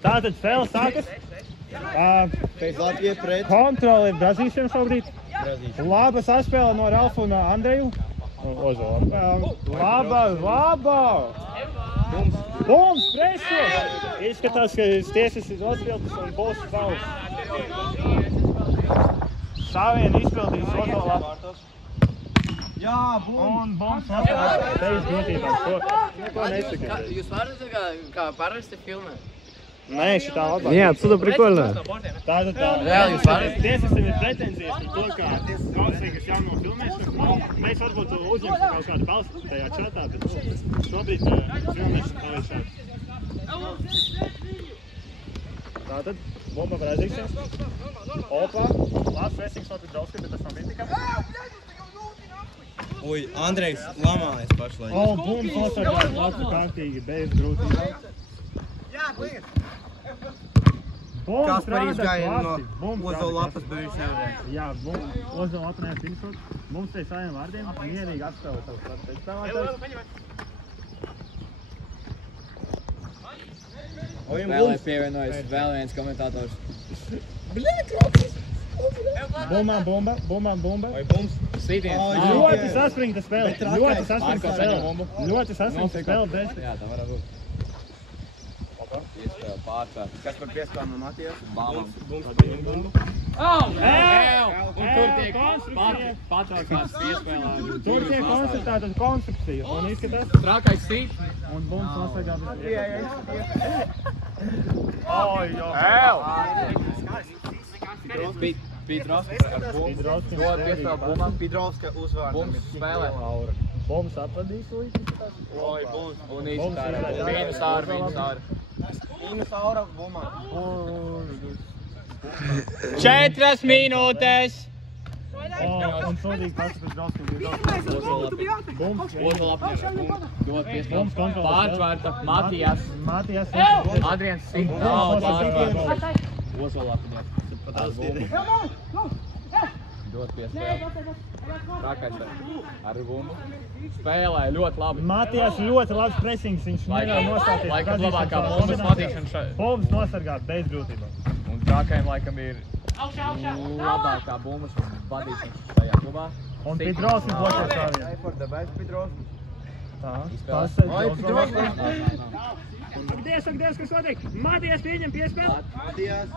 Tātad spēle sākas. Pēc Latvija pret. Kontroli ir brazīšana šobrīd. Laba saspēle no Ralfa un Andreju. Ozola. Laba! Bums, preso! Izskatās, ka tiesas ir atspiltas un būs fauls. Savien izpildīs Ozola. Jā, Un bums atspēlē. Tevis grūtībās. Ko nesaka? Jūs varat kā parasti filmē? Nē, šitā labāk. Jā, absolūti prikольно. Tātad Reāli jūs varat? Tiesasam ir pretenzijas par to, ka kautsveikas jauno filmēšanu. Mēs varbūt uzņemsim kaut kādu balstu tajā čatā, bet šobrīd filmēšana paliek šāds. Tātad, bomba brazīšanas. Opa, labs resings no Pidrovska, bet tas nav vientikam. Ui, Andrejs lamājas pašlaik. Bums nosargājas labs kārtīgi, bez grūtībām. Kasparīs gāja no Ozola lapas beidz nevarēja. Jā, Ozola lapa nevar finišot. Mums te saviem vārdiem mierīgi atspēlē savus spēlētājus. Spēlē pievienojas vēl viens komentātors. Bomba. Vai bums? Sītiens. Ļoti saspringta spēle. Ļoti saspringta spēle. Jā, tā varētu būt. Piespēle pārsvērt. Kas par piespēlu no Matijas? Bābam. Bums. Un tur tiek patraukās piespēlē. Tur tiek konstatēta konstrukcija. Un izskatās. Trakais sīt. Un bums nosargā. Pidrovska ar bumbu. Dod piespēle bumbam. Pidrovska uzvārds. Bums spēlē. Bums atradīs līdzi. Oi, bums. Un izskatās. Mīnus āra. Mīnus aura bumā. 4 minūtes! Un sodīgi pats Pidrovska bija bums. Ozola dod piespēle. Pārtvērta Matijas. Matijas. Adrians sīt. Nav pārtvērta. Ozola apņem. Dod piespēle. Trakais ar bumbu. Spēlē ļoti labi. Matijas ļoti labs pressings. Viņš nevar nostāties. Laikam labākā bumbas vadīšana šeit. Bums nosargā bez grūtībām. Un Trakajam laikam ir labākā bumbas vadīšana šajā klubā. Un Pidrovska bloķē saviem. For the best Pidrovska. Tā. Oi, Pidrovska. Ak, Dievs, kas notiek? Matijas pieņem piespēli. Matijas.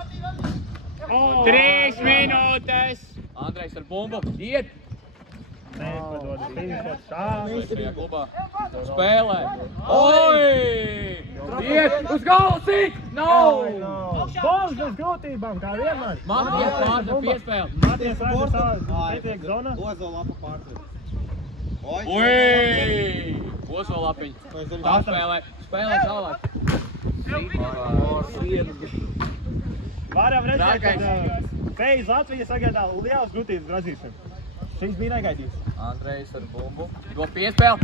3 minūtes! Andrejs ar bumbu. Iet! Neizpadod. Šajā klubā. Spēlē. Oi! Iet! Uz galvu sīt! Nav! Bums bez grūtībām, kā vienmēr. Matijas pārda piespēle. Matijas pārda savā netiek zonā. Ozola lapa pārtved. Ui! Ozolapiņ. Tā spēlē. Spēlē tālāk. Varam redzēt, ka Pēc Latvijas sagaidā liels grūtības brazīšana. Šis bija negaidīts. Andrejs ar bumbu. Dod piespēli.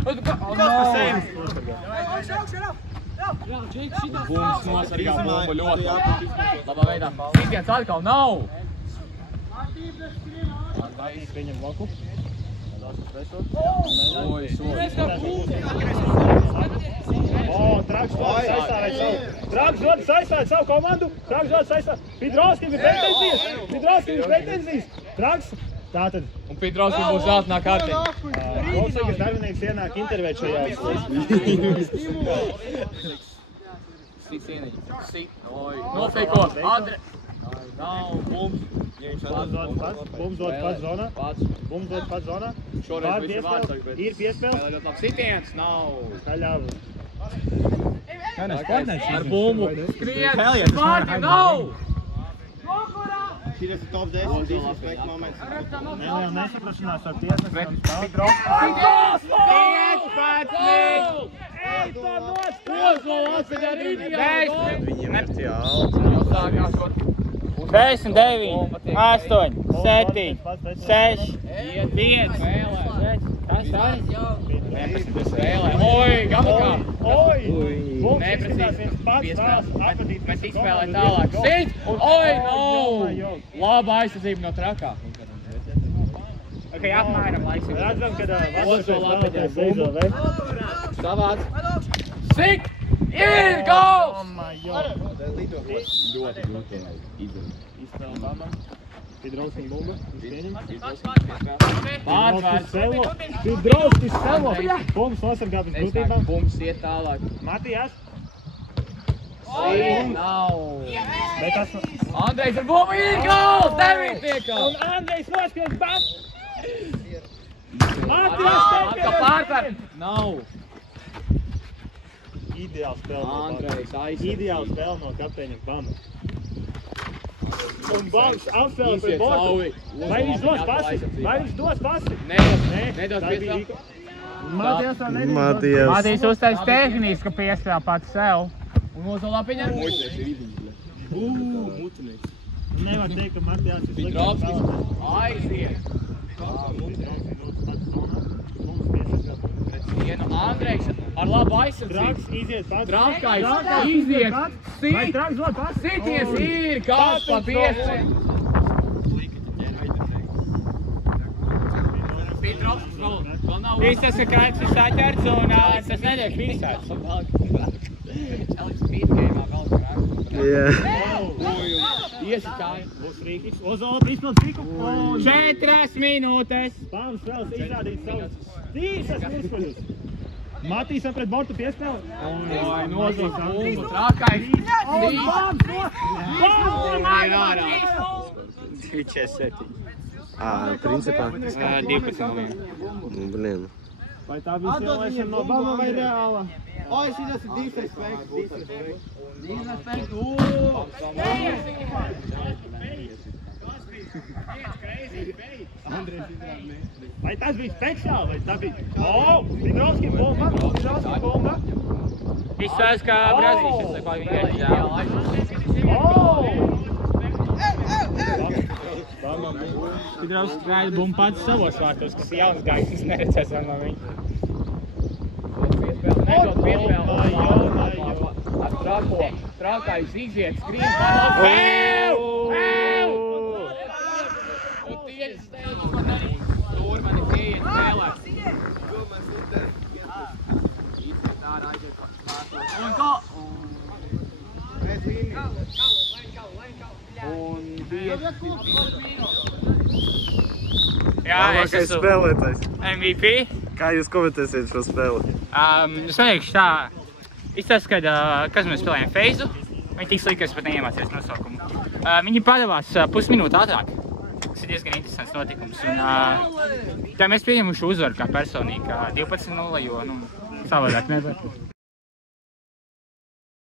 Bums nosargā bumbu ļoti. Labā veidā. Sītiens atkal nav. Andrejs pieņem bloku. Oi, solis. Traks dodas aizstāvēt savu komandu. Traks dodas aizstāvēt. Pidrovskim ir pretenzijas. Traks. Tātad. Un Pidrovskim būs zeltnā kārtiņa. Kolsīgas darbinieks ienāk intervēt šajā. Sit sieniņi. Sit. Oi. Nofeiko. Andre. Nav. Bums. Bums dod pats zonā. Bums dod pats zonā. Šoreiz visi vārdsāk, bet ir piespēle. spēlē ļoti labi. Sitiens nav. Kaļāvu. Ar bumbu. Skrien. Vārdi nav. Šis ir top 10 disrespect moments. Neliela nesaprašanās ar tiesnesiem. Viņiem ir tie 10, 9, 8, 7, 6, 5. Spēlē. Oi, gabalkā. Oi! Neprecīzi. Bet izspēlē tālāk. Sit! Oi, nav! Laba aizsardzība no Trakā. Ok, apmēram laiks. Redzam, ka Ozola apēdē bumbu. Savāds. Sit! Ir gols! Ļoti grūti izdarīt. Izspēle Bamam. Pidrovskis bumba. Pārvērts. Pidrovskis selo. Bumbas nosargā bez grūtībām. Bumbas iet tālāk. Matijas. Nav. Bet tas... Andrejs ar bumbu ir gols! 9 piekal! Un Andrejs noskries bam! Atkal pārvērt. Nav. Ideāls spēle no Andrejs Bama. aizsardzība. Ideāls spēle no kapteiņa Bama. Un Bams apspēle pret bortu. Vai viņš dos pasi? Vai viņš dos pasi? Nedos piespēl. Matijas vēl nedod. Matīs uztais tehniski piespēl pats sev. Un Ozola pieņem. Nevar teikt, ka Matijas ir Pidrovskis aiziet. Vienu Andrejs ar labu aizsardzību. Traks iziet pats. Trakais iziet. Vai Traks dod pasi? Sities ir kāds pa piespēl. Pidrovskis vēl nav. Viss tas ir kāds ir saķerts un tas netiek fiksēts. Alex Speedgame'ā vēl varētu. Iesakāja. Būs rīkis. Ozola izpildu triku. 4 minūtes. Bams vēlas izrādīt savus tīšas muskuļus. Matīsam pret bortu piespēli. Nozola bumbu. Trakais. Principā. 12 minūtes. Blin. Vai tā bija ielaišana no Bama vai reāla? Oi, šis ir defense fake. Defense fake. Vai tas bija speciāli? Vai tā bija? Pidrovskis bomba. Pidrovskis bomba. Izsās kā Brazīšas, vai vienkārši jā. Pidrovskis gaida bumbu pats savos vārtos, kas jaunas gaismas neredzēs vēl no viņa. Nedod piespēl. Ar trako. Trakais iziet, skrien pārāk. Un tieši steidz man arī. Tur mani pieiet spēlēt. Iziet ārā, aiziet pārāk. Un ko? Un bija Jā, es esmu spēlētājs. MVP. Kā jūs komentēsiet šo spēli? Es neteikšu tā, izstāstu, kad, kas mēs spēlējām Feizu, viņi tik slikti, es pat neiemācījos nosaukumu. Viņi padevās pusminūti ātrāk, kas ir diezgan interesants notikums. Un, tā mēs pieņemuši uzvaru kā personīgi, 12-0, jo savādāk nevar.